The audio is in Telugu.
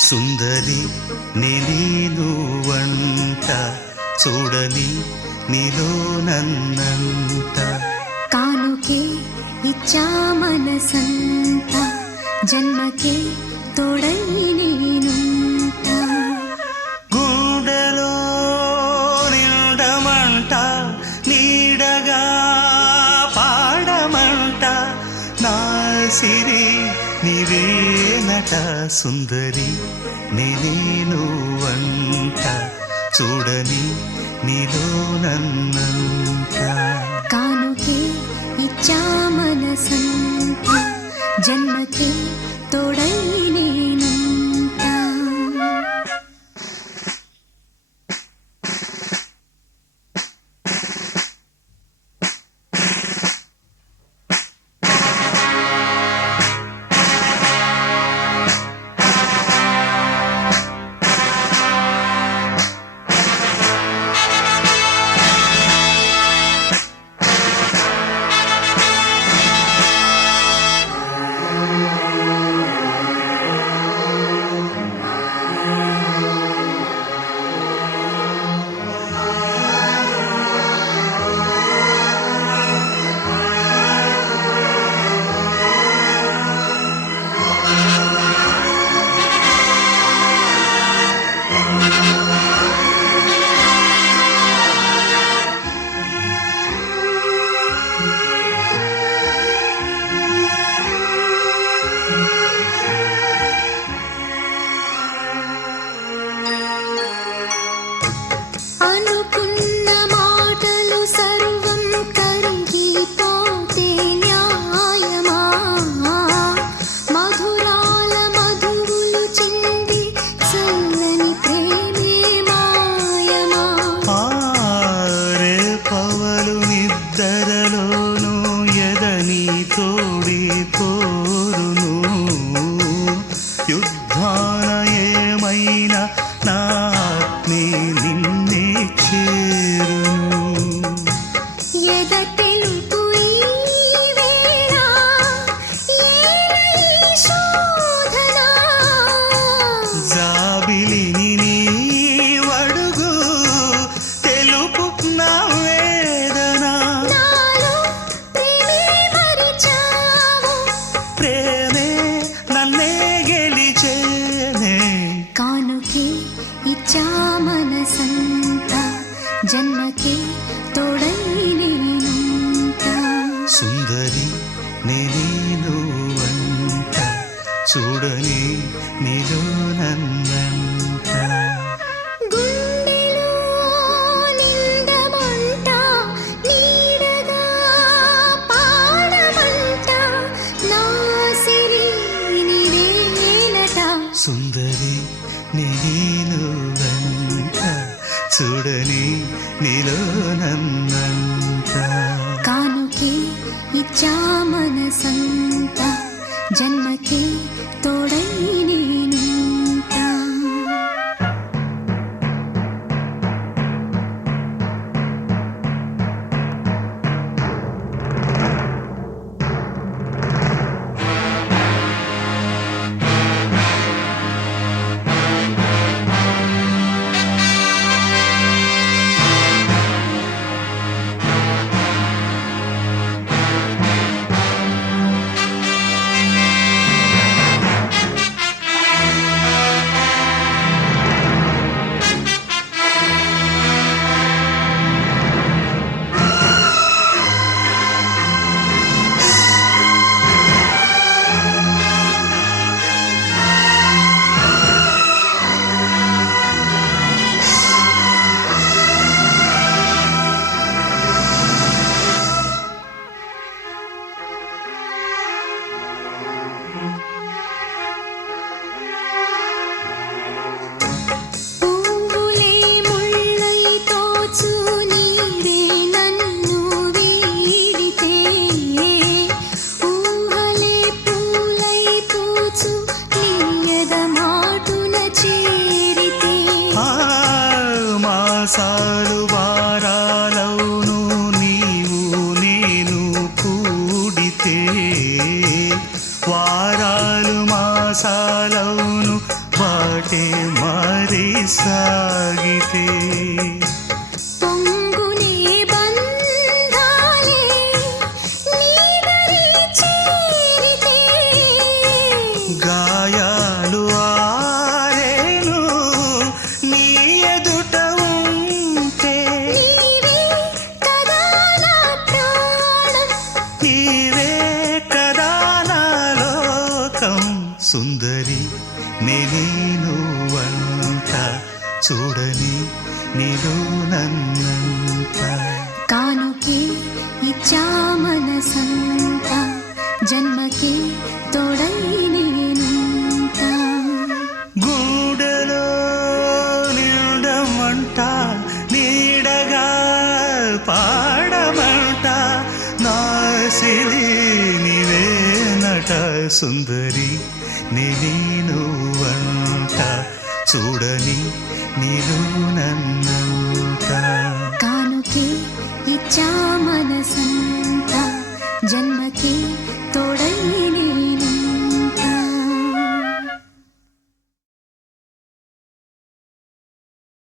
సుందరి నేను వంట చూడని నీలో నన్నంట కానుకే ఇచ్చా మనసంత జన్మకే తోడై నేనుంటా గుండెలో నిండమంట నీడగా పాడమంట నా సిరి నీవేనట సుందరి నేను వంట చూడని నీలో నన్నంట కానుకే ఇచ్చా మనసంత జన్మకే తోడై నేనుంటా అనుకున్న మాటలు సర్వం కరిగిపోతే న్యాయమా మధురాల మధువులు చింది చల్లని ప్రేమే మాయమా ఆరే పవలు నిద్దరలోను ఎదని తోడి కోరును యుద్ధాన ఏమైనా నా ఆత్మే నిన్నే చేరును ఎద తెలుపు ఈ వేళ ఏల ఈ శోధన జాబిలిని నీవడుగు తెలుపు నా వేదన నాలో ప్రేమే మరిచావు ప్రేమే నన్నే గెలిచేనే కానుకే ఇచ్చా మనసంత జన్మకే తోడై నేనుంటా సుందరి నేను వంట చూడని నీలో నన్నంట గుండెలో నిండమంట నీడగా పాడమంట నా సిరి నీవేనట సుందరి నేను వంట చూడని నీలో నన్నంట కానుకే ఇచ్చా మనసంత జన్మకే తోడై నేనుంటా పువ్వులే ముళ్ళై తోచు నీవే నన్ను వీడితే ఊహలే పూలై పూచు నీయద మాటున చేరితే మాసాలు వారాలవును నీవు నేను కూడితే వారాలు మాసాలవును బాటే మారి సాగితే పొంగునే బంధాలే నీదరి చేరితే గాయాలు ఆరేను నీ ఎదుట ఉంటే నీవే కదా నా ప్రాణం నీవే కదా నా లోకం సుందరి నేను వంట చూడని నీలో నన్నంత కానుకే ఇచ్చా మనసంత జన్మకే తోడై నేనుంట గూడెలో నిండమంట నీడగా పాడమంట నాసిలి నీవేనట సుందరి నేను వంట చూడని నీలో నన్నంత కానుకే ఇచ్చా